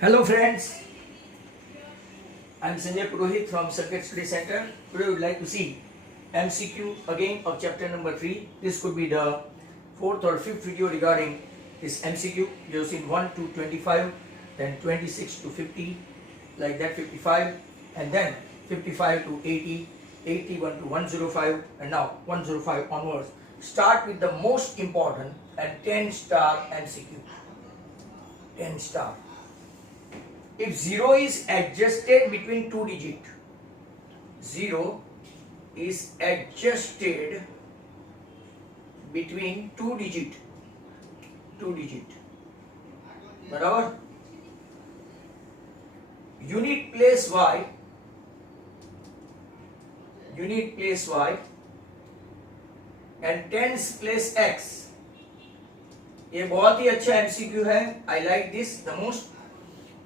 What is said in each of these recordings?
Hello friends, I am Sanjay Purohit from Circuit Study Center. Today we would like to see MCQ again of chapter number 3. This could be the fourth or fifth video regarding this MCQ. You have seen 1 to 25, then 26 to 50, like that 55, and then 55 to 80, 81 to 105, and now 105 onwards. Start with the most important and 10 star MCQ. 10 star. If 0 is adjusted between two digits, 0 is adjusted between two digit, बराबर. Unit place y and tens place x. ये बहुत ही अच्छा MCQ है. I like this the most.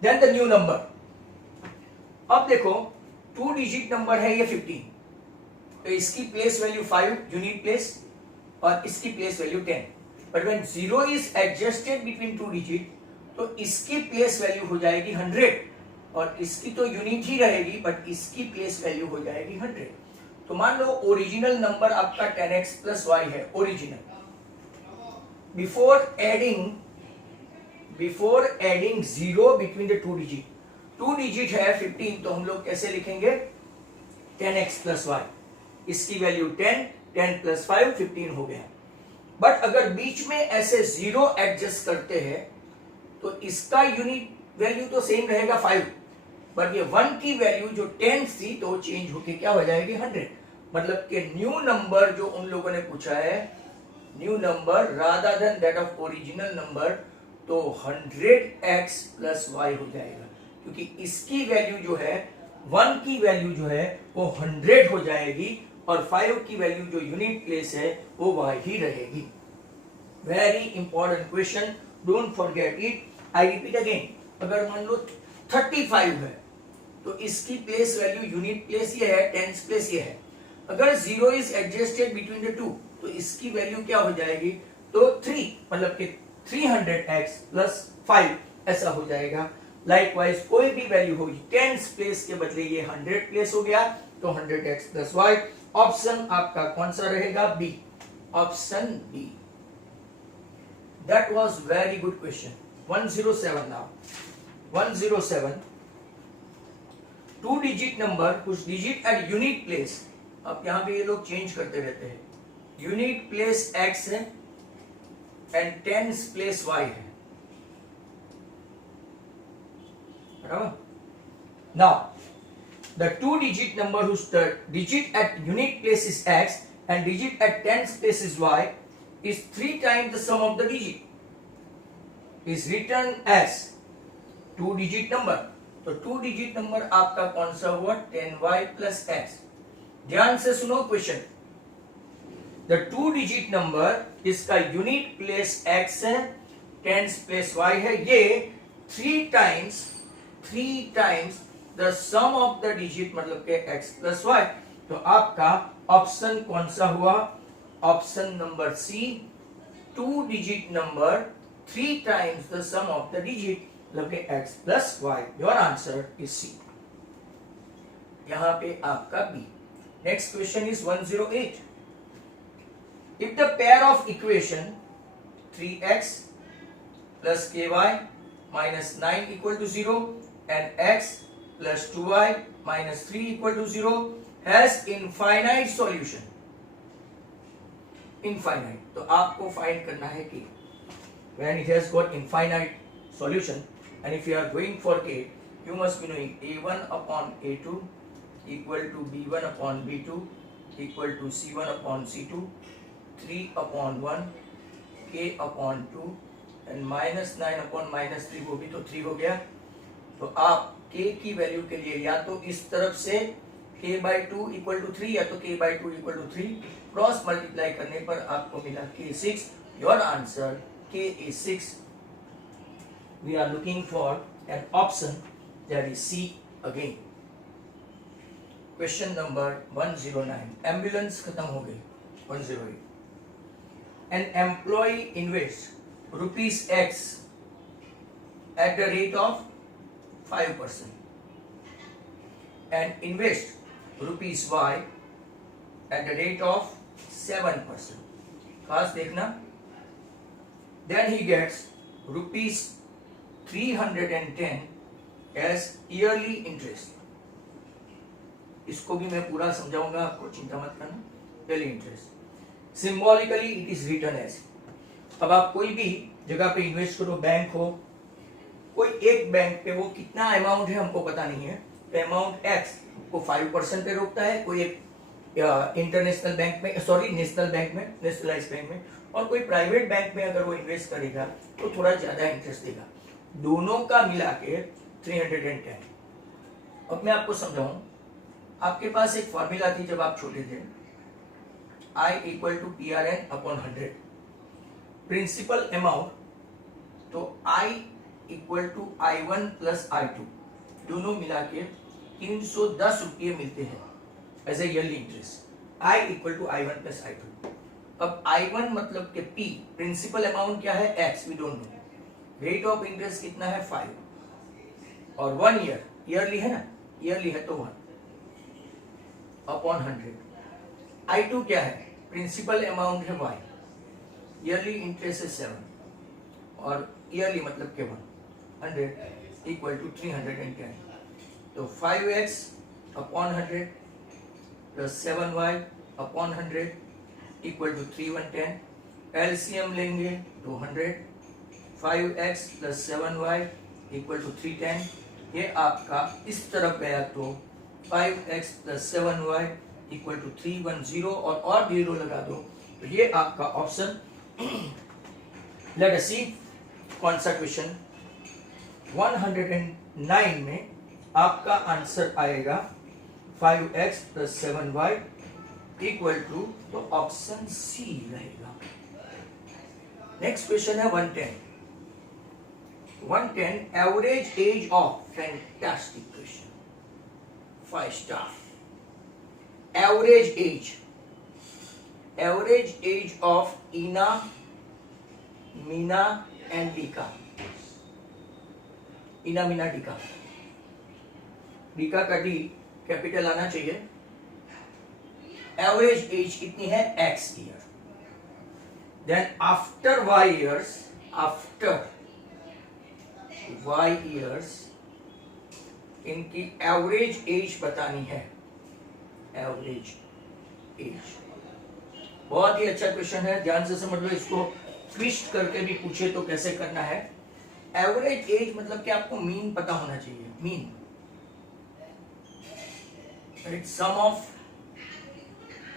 Then the new number. अब देखो 2 digit number है ये 15, तो इसकी प्लेस वैल्यू 5 यूनिट प्लेस और इसकी place value 10. But when 0 is adjusted between 2 digit तो इसकी प्लेस वैल्यू हो जाएगी 100 और इसकी तो यूनिट ही रहेगी बट इसकी प्लेस वैल्यू हो जाएगी 100. तो मान लो ओरिजिनल नंबर आपका 10x प्लस y है original. Before adding 0 between the two digit है 15, तो हम लोग कैसे लिखेंगे 10x प्लस y. इसकी वैल्यू 10 प्लस 5 15 हो गया. बट अगर बीच में ऐसे 0 एडजस्ट करते हैं तो इसका यूनिट वैल्यू तो सेम रहेगा 5, बट ये 1 की वैल्यू जो 10 थी तो चेंज होके क्या हो जाएगी 100. मतलब कि न्यू नंबर जो उन लोगों ने पूछा है, new number rather than that of original number, तो 100x प्लस y हो जाएगा क्योंकि इसकी वैल्यू जो है 1 की वैल्यू जो है वो 100 हो जाएगी और 5 की वैल्यू जो यूनिट प्लेस है वो y ही रहेगी. Very important question, don't forget it. I repeat again, अगर मान लो 35 है तो इसकी प्लेस वैल्यू यूनिट प्लेस ये है, टेंस प्लेस ये है. अगर 0 is adjusted between the two तो इसकी वैल्यू क्या हो जाएगी, तो 3 मतलब कि 300x प्लस 5 ऐसा हो जाएगा. लाइकवाइज कोई भी वैल्यू होगी, टेंस प्लेस के बदले ये 100 प्लेस हो गया तो 100x प्लस y. ऑप्शन आपका कौन सा रहेगा, B. Option B. That was very good question. 107 now. 107 two digit number कुछ डिजिट एट यूनिट प्लेस. अब यहां पे ये लोग चेंज करते रहते हैं. यूनिट प्लेस x है and tens place y है, बराबर. Now the two digit number whose the digit at unit place is x and digit at tens place is y is 3 times the sum of the digit is written as 2 digit number. तो 2 digit number आपका कौन सा हुआ, 10y plus x. ध्यान से सुनो question. The 2 digit number इसका unit place x है, टेंस प्लेस y है. ये 3 times the sum of the digit मतलब के x प्लस y. तो आपका ऑप्शन कौन सा हुआ, option number C. 2 digit number 3 times the sum of the digit मतलब के x plus y. Your answer is C. यहां पे आपका B. Next question is 108. If the pair of equation 3x plus ky minus 9 equal to 0 and x plus 2y minus 3 equal to 0 has infinite solution, infinite, तो आपको find करना है कि when it has got infinite solution and if you are going for k, you must be knowing a1 upon a2 equal to b1 upon b2 equal to c1 upon c2 3 upon 1 k upon 2 and minus 9 upon minus 3, वो भी तो 3 हो गया. तो आप k की value के लिए या तो इस तरफ से k by 2 equal to 3 या तो k by 2 equal to 3 cross multiply करने पर आपको मिला k 6. Your answer k is 6. We are looking for an option that is C again. Question number 109. Ambulance खत्म हो गई. 108. An employee invests rupees X at the rate of 5% and invest rupees Y at the rate of 7%. खास देखना. Then he gets rupees 310 as yearly interest. इसको भी मैं पूरा समझाऊंगा, आपको चिंता मत करना. yearly interest. Symbolically it is written as. अब आप कोई भी जगह पे इन्वेस्ट करो, बैंक हो, कोई एक बैंक पे वो कितना अमाउंट है हमको पता नहीं है, तो अमाउंट एक्स को 5% पे रोकता है, कोई एक इंटरनेशनल बैंक में, सॉरी नेशनल बैंक में, नेशनलाइज बैंक में, और कोई प्राइवेट बैंक में अगर वो इन्वेस्ट करेगा तो थोड़ा ज्यादा इंटरेस्ट देगा. दोनों का मिला के 310. अब मैं आपको समझाऊं. आपके पास एक फॉर्मूला थी जब आप छोटे थे, I equal to PRN upon 100. Principal amount तो I equal to I1 plus I2, दोनों मिला के 310 रुपये मिलते हैं as a yearly interest. I equal to I1 plus I2. अब I1 मतलब के P, प्रिंसिपल अमाउंट क्या है, X, we don't know. Rate of interest कितना है, 5, और 1 ईयर, ईयरली है ना, ईयरली है तो 1 अपॉन 100. I2 क्या है, प्रिंसिपल अमाउंट है Y, ईयरली इंटरेस्ट है 7, और ईयरली मतलब के 100 इक्वल टू 310. तो 5x upon 100 plus 7y upon 100 equal to 310. LCM लेंगे 200. 5x plus 7y equal to 310. ये आपका इस तरफ गया तो 5x plus 7y equal to 310, और 0 लगा दो तो ये आपका ऑप्शन. लेट अस सी कौन सा क्वेश्चन. 109 में आपका आंसर आएगा 5x plus 7y equal to, तो ऑप्शन सी रहेगा. नेक्स्ट क्वेश्चन है 110. Average age of, fantastic question, 5 star. Average age of Ina, Meena and डीका. इना, मीना, डीका. डीका का डी कैपिटल आना चाहिए. एवरेज एज कितनी है, x year. Then after y years, इनकी एवरेज एज बतानी है. एवरेज एज बहुत ही अच्छा क्वेश्चन है, ध्यान से समझ लो. इसको ट्विस्ट करके भी पूछे तो कैसे करना है. एवरेज एज मतलब कि आपको मीन पता होना चाहिए. Mean it's sum of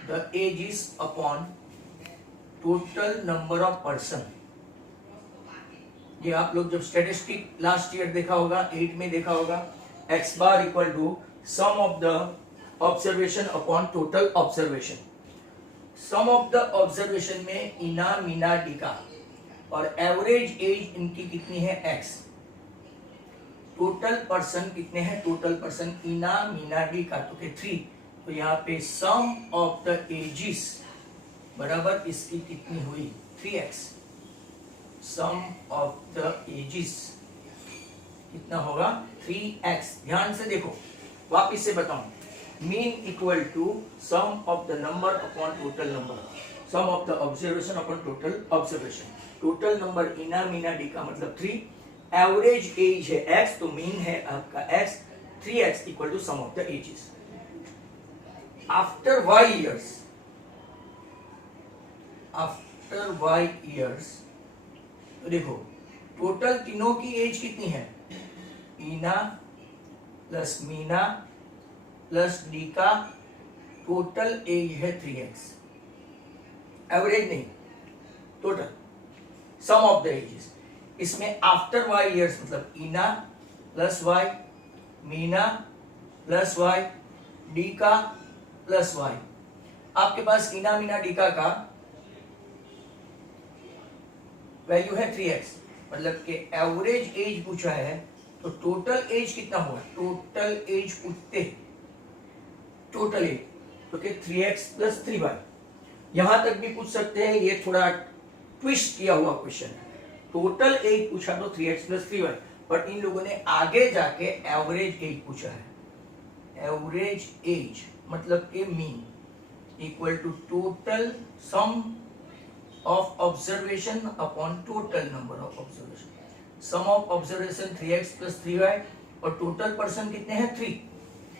the ages upon total number of person. ये आप लोग जब स्टैटिस्टिक लास्ट ईयर देखा होगा, 8 में देखा होगा. X bar equal to sum of the observation upon total observation. Sum of the observation में इना, मीना, डीका, और एवरेज एज इनकी कितनी है, x. टोटल पर्सन कितने हैं, टोटल पर्सन इना, मीना, डीका तो के 3. तो यहाँ पे सम ऑफ द एजेस बराबर इसकी कितनी हुई, 3x. Some of the edges कितना होगा, 3x. ध्यान से देखो, वापिस से बताऊं. Mean equal to sum of the number upon total number, sum of the observation upon total observation. Total number Ina, Meena, Dika मतलब 3. एवरेज एज है x, तो मीन है आपका x. 3x equal to sum of the ages. After y years, तो देखो टोटल तीनों की एज कितनी है, Ina plus Meena plus Dika, total age है 3x. एवरेज नहीं, total sum of the edges. इसमें आफ्टर y इयर्स मतलब Ina plus y, Meena plus y, Dika plus y. आपके पास इना, मीना, डीका का वैल्यू है 3x, मतलब कि एवरेज एज पूछा है. तो टोटल एज कितना हुआ, टोटल एज पूछते, टोटल एज तो 3x प्लस 3y. यहां तक भी पूछ सकते हैं, ये थोड़ा ट्विस्ट किया हुआ क्वेश्चन है. टोटल एज पूछा तो 3x प्लस 3y, पर इन लोगों ने आगे जाके एवरेज एज पूछा है। एवरेज एज मतलब कि mean equal to total sum of observation upon total number of observation. Sum of observation 3x plus 3y और टोटल पर्सन कितने हैं 3,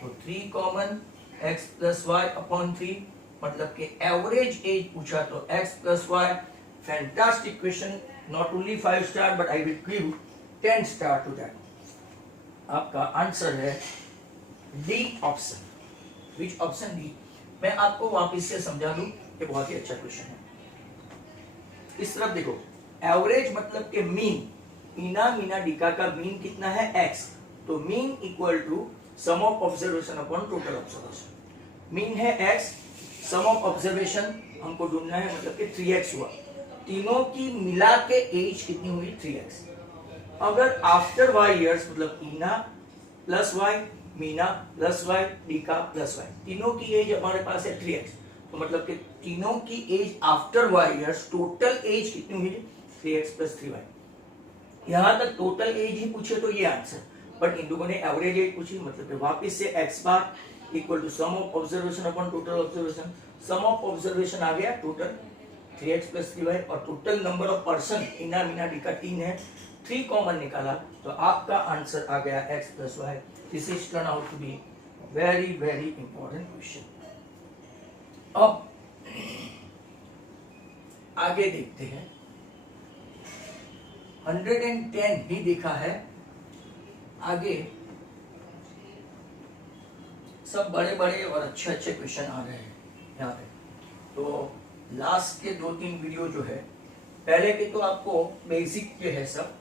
तो 3 common x plus y upon 3 मतलब कि एवरेज एज पूछा तो x plus y. Fantastic question, not only 5 star but I will give 10 star to that. आपका answer है D option. Which option D? मैं आपको वापस से समझा दूं, ये बहुत ही अच्छा क्वेश्चन है। इस तरफ देखो, एवरेज मतलब कि मीन, इना मीना डिका का मीन कितना है x, तो mean equal to sum of observation upon total observation. Mean है x, सम ऑफ ऑब्जर्वेशन हमको ढूंढना है मतलब कि 3x हुआ, तीनों की मिला के एज कितनी हुई 3x। अगर आफ्टर y इयर्स मतलब Ina plus y, Meena plus y, Dika plus y, तीनों की एज हमारे पास है 3x, तो मतलब कि तीनों की age after y years total age कितनी हुई 3x प्लस 3y। यहां तक टोटल एज ही पूछे तो ये आंसर, बट इन लोगों ने एवरेज एज पूछी मतलब कि वापस से x bar equal to sum of observation upon total observation. Sum of observation आ गया टोटल 3x प्लस 3y और टोटल नंबर ऑफ पर्सन इना मीना डिका 3 है, 3 कॉमन निकाला तो आपका आंसर आ गया x plus y। This is turn out to be very very important question. अब आगे देखते हैं, 110 भी देखा है, आगे सब बड़े बड़े और अच्छे अच्छे क्वेश्चन आ रहे हैं यहाँ पे। तो लास्ट के 2-3 वीडियो जो है, पहले के तो आपको बेसिक के है सब,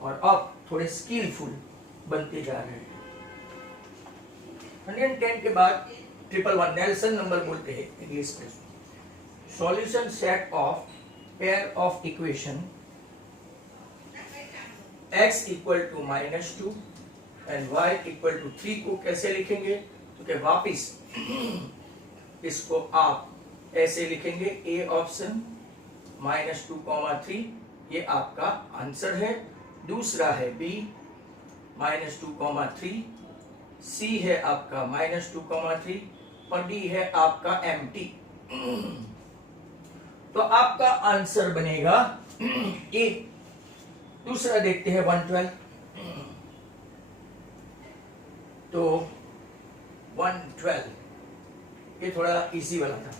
और अब थोड़े स्किलफुल बनते जा रहे हैं। 110 के बाद 111 नेल्सन नंबर बोलते हैं इंग्लिश में। Solution set of pair of equation x equal to -2 and y equal to 3 को कैसे लिखेंगे, तो क्या वापिस इसको आप ऐसे लिखेंगे, ए ऑप्शन -2, 3 ये आपका आंसर है। दूसरा है b -2, 3, c है आपका -2, 3 और d है आपका एम्प्टी। तो आपका आंसर बनेगा ए। दूसरा देखते हैं 112। तो 112 ये थोड़ा इजी वाला था।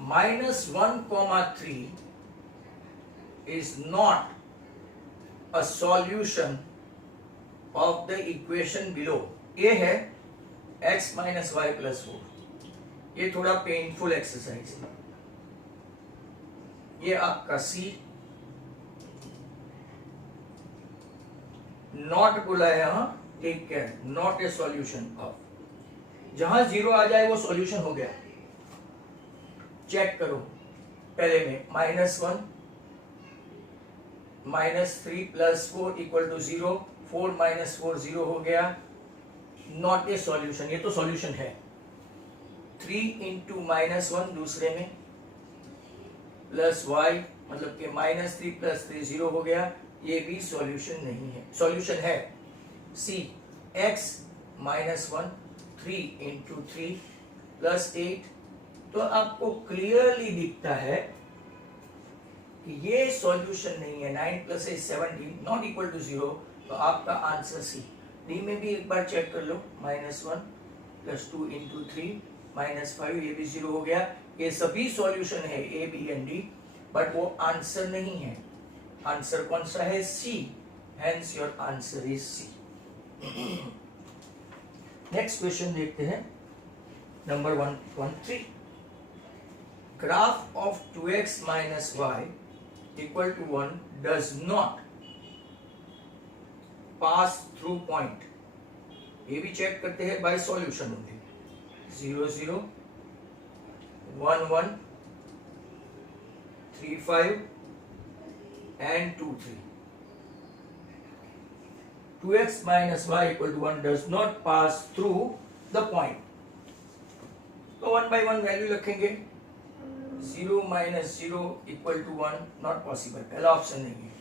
-1, 3 is not a solution of the equation below। ये है x minus y plus 4। ये थोड़ा पेनफुल एक्सरसाइज है। ये आपका C नॉट बोला है, यहां take care, not a solution of. जहां 0 आ जाए वो सॉल्यूशन हो गया। चेक करो, पहले में -1 -3 प्लस 4 इक्वल टू 0, 4 - 4 0 हो गया, नॉट ए सॉल्यूशन। ये तो सॉल्यूशन है। 3 इंटू -1 दूसरे में प्लस y मतलब कि -3 प्लस 3 0 हो गया, ये भी सॉल्यूशन नहीं है। सॉल्यूशन है C x -1 3 इंटू 3 प्लस 8। तो आपको क्लियरली दिखता है कि ये सॉल्यूशन नहीं है। 9 प्लस 8 17 नॉट इक्वल टू 0, तो आपका आंसर सी। डी में भी एक बार चेक कर लो, -1 प्लस 2 इंटू 3 -5 ये भी 0 हो गया। ये सभी सॉल्यूशन है A B and D, but वो आंसर नहीं है। आंसर कौन सा है? C. Hence your answer is C. Next question देखते हैं, number 113। Graph of 2x minus y equal to 1 does not pass through point। ये भी चेक करते हैं bye solution only. 0 0 1 1 3 5 and 2 3। 2x minus y equal to 1 does not pass through the point। तो 1 by 1 value रखेंगे। 0 - 0 equal to 1 not possible, पहला option नहीं है।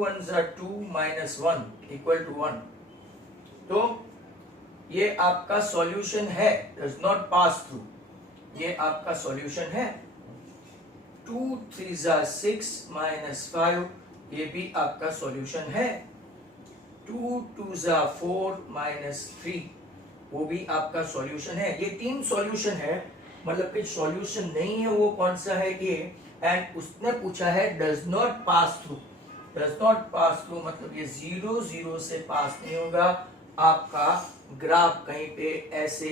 One ज़ा 2 माइनस 1 इक्वल टू 1। तो ये आपका सॉल्यूशन है, डज नॉट पास थ्रू, ये आपका सॉल्यूशन है। 2 3 ज़ा 6 माइनस 5, ये भी आपका सॉल्यूशन है। 2 2 ज़ा 4 माइनस 3, वो भी आपका सॉल्यूशन है। ये 3 सॉल्यूशन है, मतलब कि सॉल्यूशन नहीं है वो कौन सा है ये, एंड उसने पूछा है does not pass through. Does not pass through मतलब ये 0 0 से पास नहीं होगा, आपका ग्राफ कहीं पे ऐसे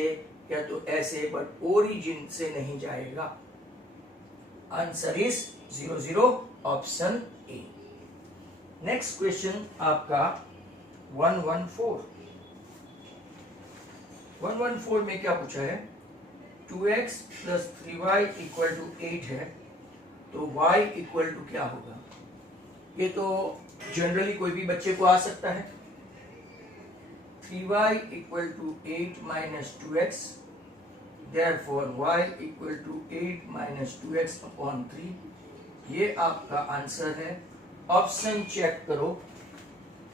या तो ऐसे, बट ओरिजिन से नहीं जाएगा। Answer is 0 0, option A. Next question आपका 114। 114 में क्या पूछा है, 2x plus 3y equal to 8 है, तो y इक्वल टू क्या होगा। ये तो जनरली कोई भी बच्चे को आ सकता है। 3y equal to 8 minus 2x, therefore y equal to 8 minus 2x upon 3, ये आपका आंसर है। ऑप्शन चेक करो,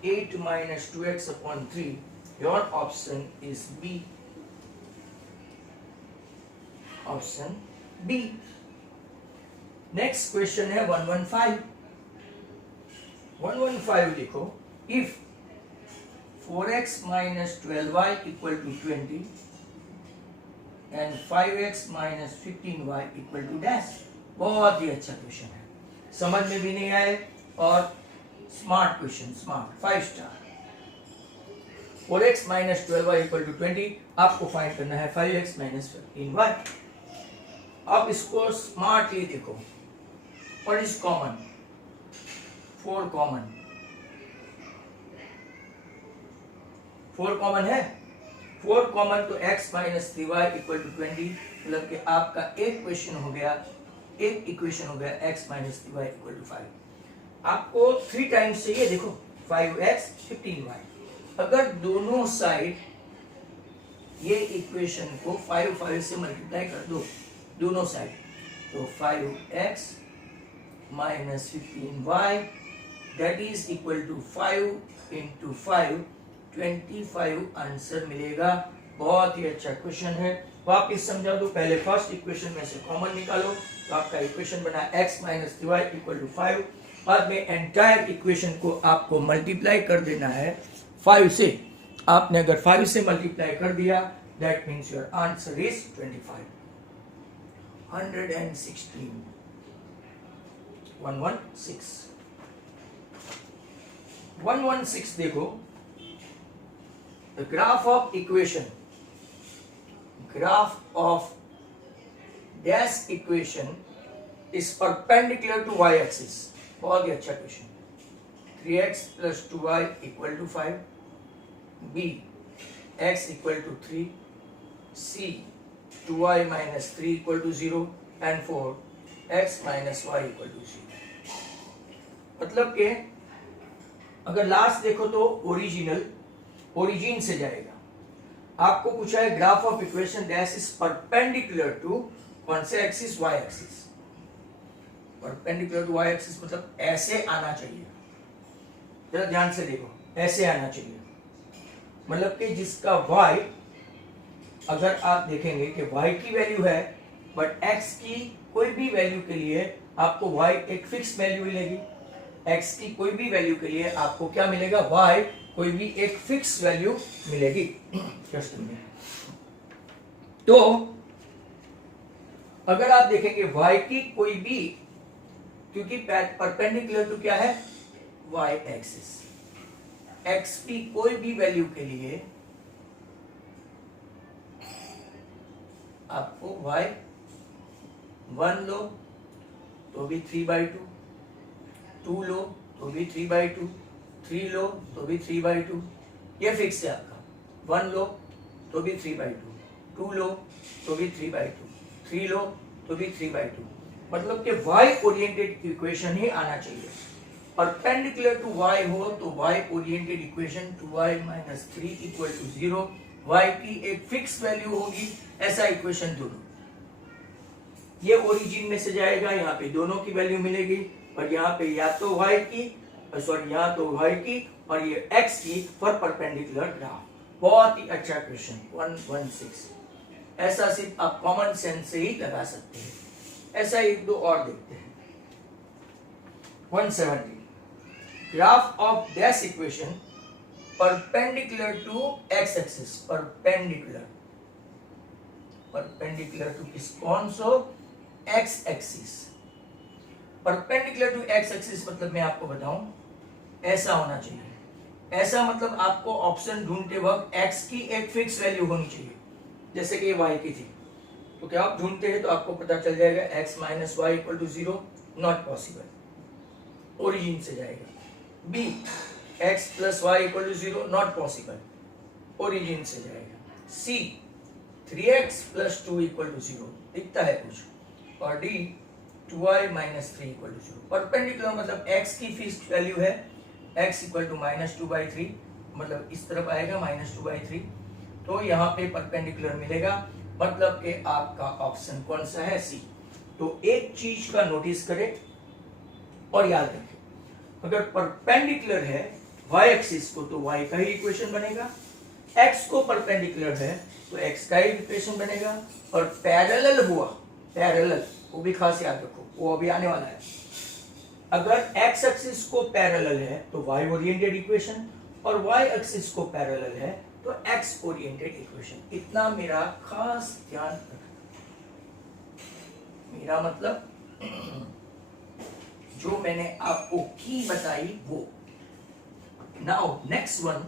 8 minus 2x upon 3, your option is B, option B. Next question है 115। 115 लिखो, if 4x minus 12y equal to 20 and 5x minus 15y equal to dash. बहुत ही अच्छा question है, समझ में भी नहीं आए और smart question, smart, 5 star. 4x minus 12y equal to 20, आपको फाइंड करना है 5x माइनस 15y। अब इसको स्मार्टली देखो, what is common, 4 common, 4 common है। 4 कॉमन तो x minus 3y equal to 20, मतलब कि आपका एक क्वेश्चन हो गया, एक इक्वेशन हो गया x minus 3y equal to 5। आपको 3 टाइम्स चाहिए, देखो 5x 15y। अगर दोनों साइड ये इक्वेशन को 5 5 से मल्टीप्लाई कर दो, दोनों साइड, तो 5x minus 15y that is equal to 5 into 5, 25 answer मिलेगा। बहुत ही अच्छा क्वेश्चन है। वापिस समझा दो, पहले फर्स्ट इक्वेशन में से कॉमन निकालो, तो आपका इक्वेशन बना x minus 3y equal to 5। बाद में एंटायर इक्वेशन को आपको मल्टीप्लाई कर देना है 5 से। आपने अगर 5 से मल्टीप्लाई कर दिया, that means your answer is 25। 116 116 देखो, the graph of equation, graph of dash equation is perpendicular to y axis. बहुत ही अच्छा question. 3x plus 2y equal to 5, b x equal to 3, c 2y minus 3 equal to 0 and 4 x minus y equal to 0। मतलब के अगर last देखो तो origin से जाएगा। आपको पूछा है graph of equation dash is perpendicular to कौन से axis, y axis. Perpendicular to y axis मतलब ऐसे आना चाहिए, जरा ध्यान से देखो, ऐसे आना चाहिए। मतलब कि जिसका y, अगर आप देखेंगे कि y की वैल्यू है बट x की कोई भी वैल्यू के लिए आपको y एक फिक्स वैल्यू मिलेगी, x की कोई भी वैल्यू के लिए आपको क्या मिलेगा, y कोई भी एक फिक्स वैल्यू मिलेगी। तो अगर आप देखेंगे y की कोई भी, क्योंकि परपेंडिकुलर टू क्या है, y एक्सिस, x की कोई भी वैल्यू के लिए आपको y 1 लो तो भी 3/2, 2 लो तो भी 3/2, 3 लो तो भी 3/2, ये फिक्स है आपका। 1 लो तो भी 3/2, 2 लो तो भी 3/2, 3 लो तो भी 3/2। मतलब कि y ओरिएंटेड इक्वेशन ही आना चाहिए। परपेंडिकुलर टू y हो तो y oriented equation 2y minus 3 equal to 0, y की एक फिक्स वैल्यू होगी, ऐसा इक्वेशन दोनों। ये ओरिजिन में से जाएगा, यहाँ पे दोनों की वैल्यू मिलेगी, और यहाँ पे या तो y की सॉरी यहाँ तो y की और ये x की फॉर परपेंडिकुलर ग्राफ। बहुत ही अच्छा क्वेश्चन 116। ऐसा सिर्फ आप कॉमन सेंस से ही लगा सकते हैं। ऐसा एक दो और देखते हैं। 117 graph of dash equation perpendicular to x axis. Perpendicular to किस कौन सो x axis. Perpendicular to x axis मतलब मैं आपको बताऊं ऐसा होना चाहिए। ऐसा मतलब आपको ऑप्शन ढूंढते वक्त x की एक फिक्स वैल्यू होनी चाहिए, जैसे कि y की थी। तो क्या आप ढूंढते हैं तो आपको पता चल जाएगा x minus Y equal to 0, not possible, origin से जाएगा। b x plus Y equal to 0, not possible, origin से जाएगा। c 3x plus 2 equal to 0 दिखता है कुछ, और d 2y minus 3 equal to 0। Perpendicular मतलब x की फिक्स्ड वैल्यू है x इक्वल टू माइनस 2/3, मतलब इस तरफ आएगा माइनस 2/3। तो यहाँ पे परपेंडिकुलर मिलेगा, मतलब कि आपका ऑप्शन कौन सा है सी। तो एक चीज का नोटिस करें और याद रखें, अगर परपेंडिकुलर है y एक्सिस को तो y का ही इक्वेशन बनेगा, x को परपेंडिकुलर है तो x का ही इक्वेशन बनेगा, और पैरेलल हुआ, पैरेलल वो भी खास याद रखो, वो अभी आने वाला है। अगर x एक्सिस को पैरेलल है तो y ओरिएंटेड इक्वेशन, और y एक्सिस को पैरेलल है तो x ओरिएंटेड इक्वेशन। इतना मेरा खास ध्यान रखना। मेरा मतलब जो मैंने आपको की बताई वो। नाउ नेक्स्ट वन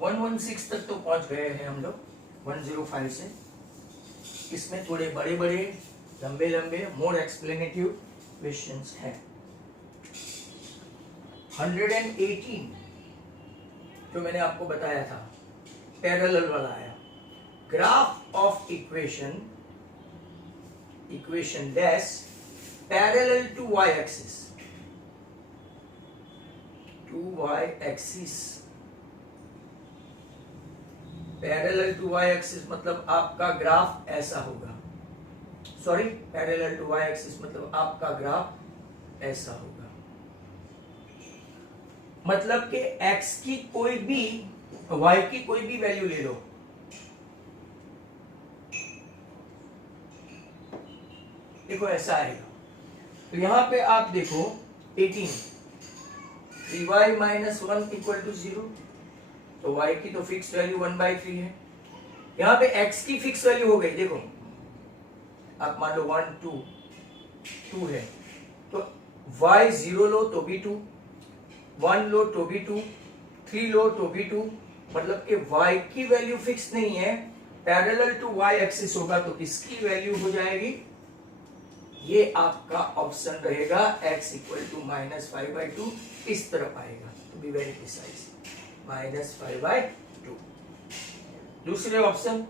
116 तक तो पहुंच गए हैं हम लोग 105 से। इसमें थोड़े बड़े बड़े लंबे लंबे मोर एक्सप्लेनेटिव क्वेश्चंस हैं। 118 जो मैंने आपको बताया था पैरेलल वाला आया। Graph of equation dash parallel to y axis, parallel to y axis मतलब आपका ग्राफ ऐसा होगा। Sorry, parallel to y axis मतलब आपका ग्राफ ऐसा होगा। मतलब कि x की कोई भी y की कोई भी वैल्यू ले लो, देखो ऐसा आएगा। तो यहां पे आप देखो 18 3y माइनस 1 इक्वल टू 0, तो y की तो फिक्स वैल्यू 1/3 है। यहां पे x की फिक्स वैल्यू हो गई, देखो आप मान लो 1 2 है, तो y 0 लो तो भी 2, 1 लो तो भी 2, 3 लो तो भी 2, मतलब कि y की वैल्यू फिक्स नहीं है। पैरेलल टू y एक्सिस होगा तो किसकी वैल्यू हो जाएगी, ये आपका ऑप्शन रहेगा x इक्वल टू -5/2, इस तरफ आएगा। To be very precise -5/2। दूसरे option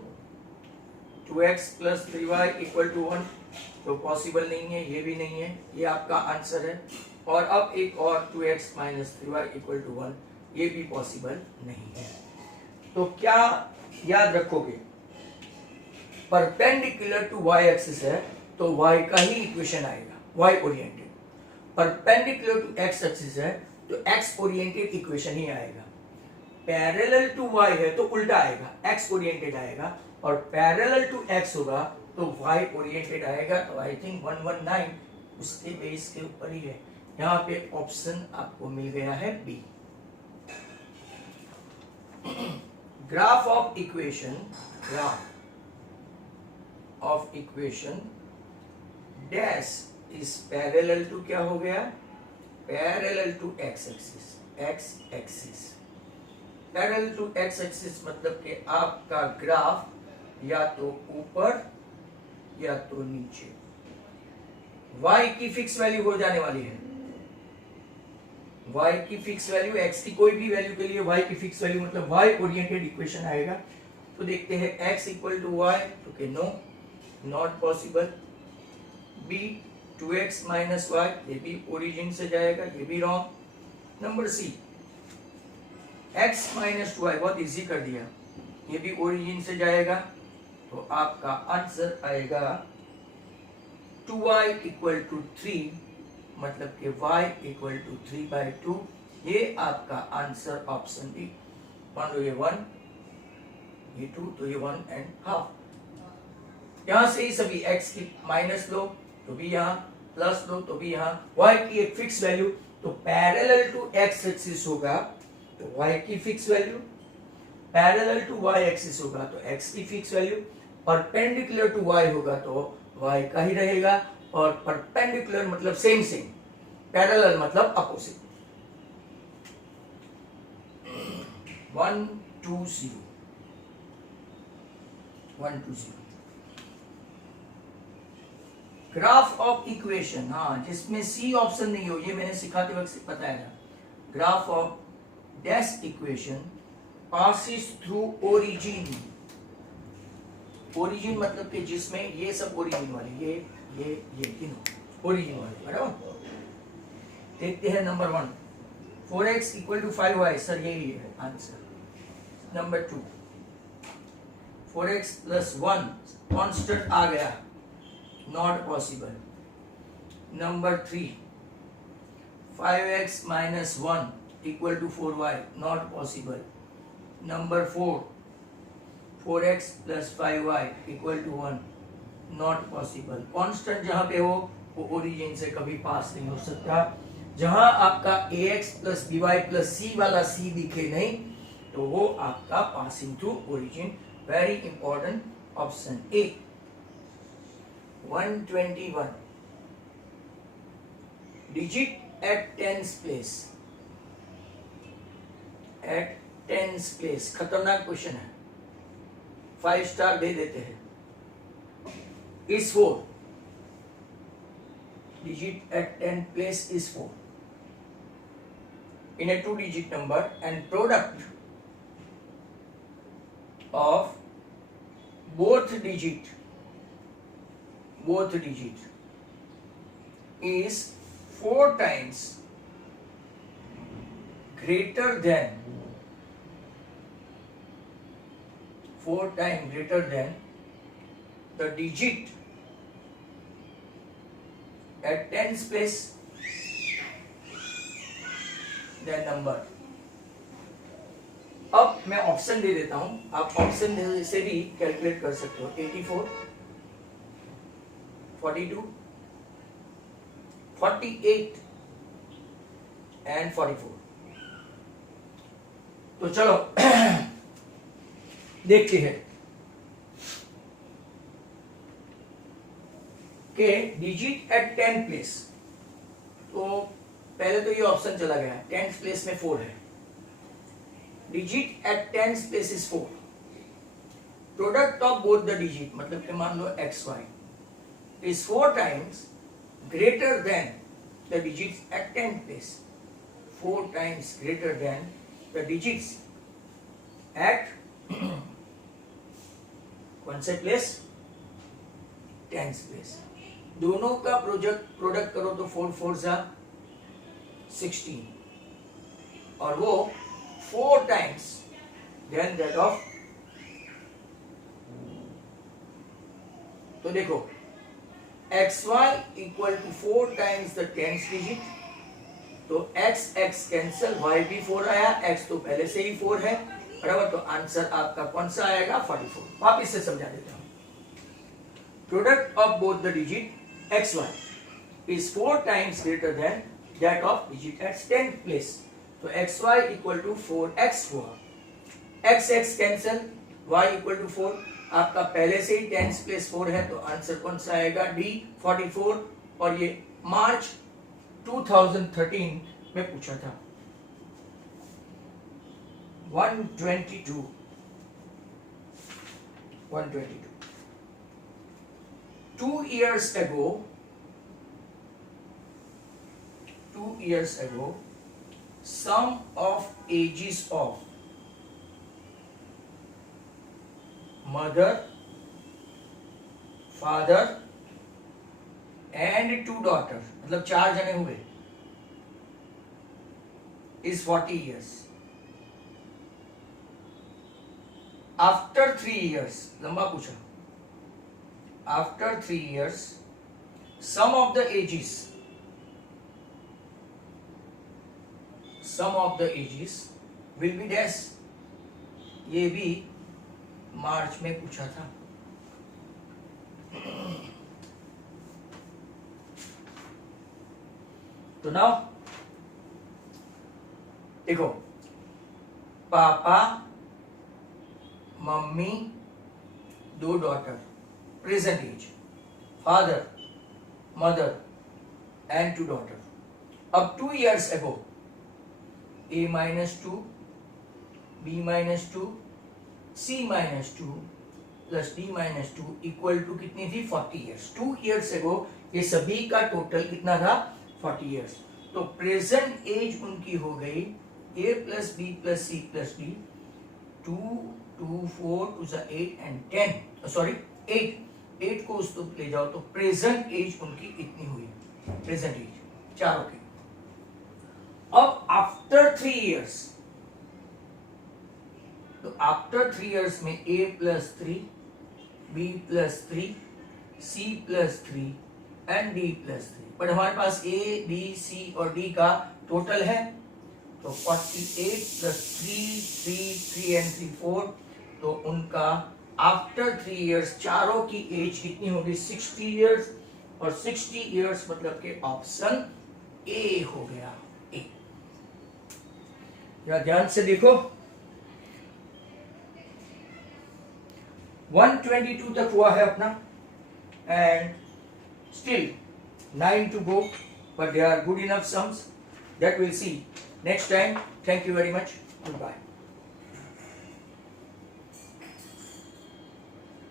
2x plus 3y equal to 1 तो पॉसिबल नहीं है, ये भी नहीं है, ये आपका आंसर है। और अब एक और 2x minus 3y equal to 1, ये भी पॉसिबल नहीं है। तो क्या याद रखोगे, परपेंडिकुलर टू y एक्सिस है तो y का ही इक्वेशन आएगा, y oriented. Perpendicular to x axis है तो x ओरिएंटेड इक्वेशन ही आएगा। पैरेलल टू y है तो उल्टा आएगा, x ओरिएंटेड आएगा, और पैरेलल टू x होगा तो y ओरिएंटेड आएगा। तो आई थिंक 119 उसके बेस के ऊपर ही है। यहाँ पे ऑप्शन आपको मिल गया है B. Graph of equation dash is parallel to क्या हो गया, parallel to x axis. Parallel to x axis मतलब कि आपका ग्राफ या तो ऊपर या तो नीचे। y की फिक्स वैल्यू हो जाने वाली है, y की फिक्स वैल्यू, x की कोई भी वैल्यू के लिए y की फिक्स वैल्यू मतलब y ओरिएंटेड इक्वेशन आएगा। तो देखते हैं x इक्वल टू y, तो कि no, not possible. b 2x minus y, ये भी ओरिजिन से जाएगा, ये भी wrong. Number c x minus 2y, बहुत इजी कर दिया, ये भी ओरिजिन से जाएगा। तो आपका आंसर आएगा 2y इक्वल टू 3 मतलब कि y इक्वल टू 3/2। ये आपका आंसर ऑप्शन डी। मान लो ये 1, ये 2, तो ये 1.5। यहां से ही सभी x की माइनस लो तो भी यहाँ, प्लस लो तो भी यहाँ, y की एक फिक्स वैल्यू, तो पैरेलल टू x एक्सिस होगा तो y की fix value, parallel to y axis होगा तो x की fix value, perpendicular to y होगा तो y का ही रहेगा, और परपेंडिकुलर मतलब सेम सेम, पैरेलल मतलब अपोजिट। 1 2 0 1 2 0। ग्राफ ऑफ इक्वेशन, हाँ जिसमें सी ऑप्शन नहीं हो, ये मैंने सिखाते वक्त बताया था। Graph of dash equation passes through origin. Origin मतलब कि जिसमें ये सब ओरिजिन वाले, ये तीनों ओरिजिन वाले, बराबर। देखते हैं number 1, 4x equal to 5y, sir यही है answer. Number 2, 4x plus 1 constant आ गया, not possible. Number 3, 5x minus 1 equal to 4y, not possible. Number 4, 4x plus 5y equal to 1, not possible. Constant जहां पे हो वो ओरिजिन से कभी पास नहीं हो सकता। जहां आपका ax plus by plus c वाला c दिखे नहीं तो वो आपका passing through origin. Very important option A. 121 digit at tens place, at tens place, खतरनाक क्वेश्चन है, 5 स्टार दे देते हैं। Is 4, digit at 10th place is 4 in a 2-digit number, and product of both digit is 4 times greater than the digit at 10th place, then number। अब मैं option दे देता हूं, आप ऑप्शन से भी कैलकुलेट कर सकते हो। 84, 42, 48 एंड 44। तो चलो देखते हैं के डिजिट एट 10th प्लेस। तो पहले तो ये ऑप्शन चला गया, 10th प्लेस में 4 है, digit at 10th place is 4। Product of both the digit मतलब कि मान लो xy is 4 times greater than the digits at 10th place, 4 times greater than the digits at कौन से प्लेस, 10th प्लेस। दोनों का प्रोडक्ट करो तो 4 4 जा 16 और वो 4 टाइम्स देन दैट ऑफ। तो देखो xy equal to 4 times the 10th digit, तो x x कैंसिल, y भी 4 आया, x तो पहले से ही 4 है, बराबर। तो आंसर आपका कौन सा आएगा, 44। वापिस से समझा देता हूं। Product of both the digit xy is 4 times greater than that of digit at 10th place, तो xy equal to 4x हुआ, x x cancel, y equal to 4, आपका पहले से ही 10th place 4 है, तो आंसर कौन सा आएगा, D 44। और ये मार्च 2013 में पूछा था। 122 2 years ago, sum of ages of mother, father and 2 daughters, मतलब 4 जने हुए, is 40 years। After 3 years, लंबा पूछा, after 3 years, sum of the ages sum of the ages will be dash, ये भी मार्च में पूछा था। तो नाउ देखो, papa, mummy, 2 daughter, present age, father, mother and 2 daughter. अब 2 years ago, a minus 2, b minus 2, c minus 2 प्लस d minus 2 equal to कितनी थी? 40 years। 2 years ago ये सभी का टोटल कितना था? 40 years। तो प्रेजेंट एज उनकी हो गई a plus b plus c plus d, 2, 2, 4, 2 8 and 10, sorry 8 को उस तो ले जाओ तो प्रेजेंट एज उनकी इतनी हुई, प्रेजेंट एज चारों की। अब आफ्टर 3 years, तो आफ्टर 3 years में a plus 3, b plus 3, c plus 3 and d plus 3, but हमारे पास a, b, c और d का टोटल है, तो 48 प्लस 3 एंड 3 4, तो उनका आफ्टर 3 years चारों की एज कितनी होगी? 60 years, और 60 years मतलब के ऑप्शन ए हो गया। ए, या ध्यान से देखो, 122 तक हुआ है अपना, and still 9 to go, but they are good enough sums that we'll see next time. Thank you very much. Goodbye.